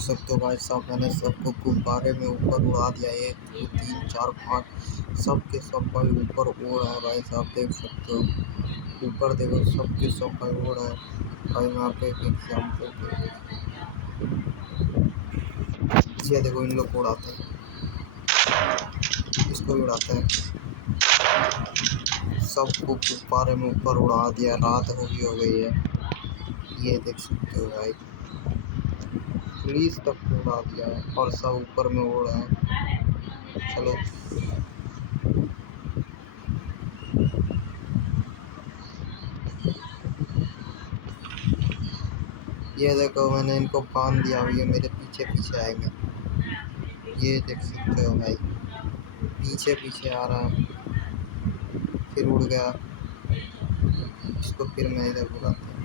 सकते हो भाई साहब, मैंने सबको गुब्बारे में ऊपर उड़ा दिया। 1 2 3 4 5 सब के सब भाई ऊपर उड़ रहा है भाई साहब, देख सकते हो। ऊपर देखो सब के सब भाई उड़ रहा है भाई। मैं आपको एक एग्जाम्पल दे, ये देखो इन लोग को उड़ाते हैं, इसको भी उड़ाते हैं, सबको गुब्बारे में ऊपर उड़ा दिया। रात हो गई है, ये देख सकते हो भाई। पुलिस तक को उड़ा दिया और सब ऊपर में उड़ रहे हैं। चलो ये देखो मैंने इनको बांध दिया, ये मेरे पीछे पीछे आएंगे। ये देख सकते हो भाई, पीछे पीछे आ रहा है, फिर उड़ गया। इसको फिर मैं इधर बुलाता हूँ।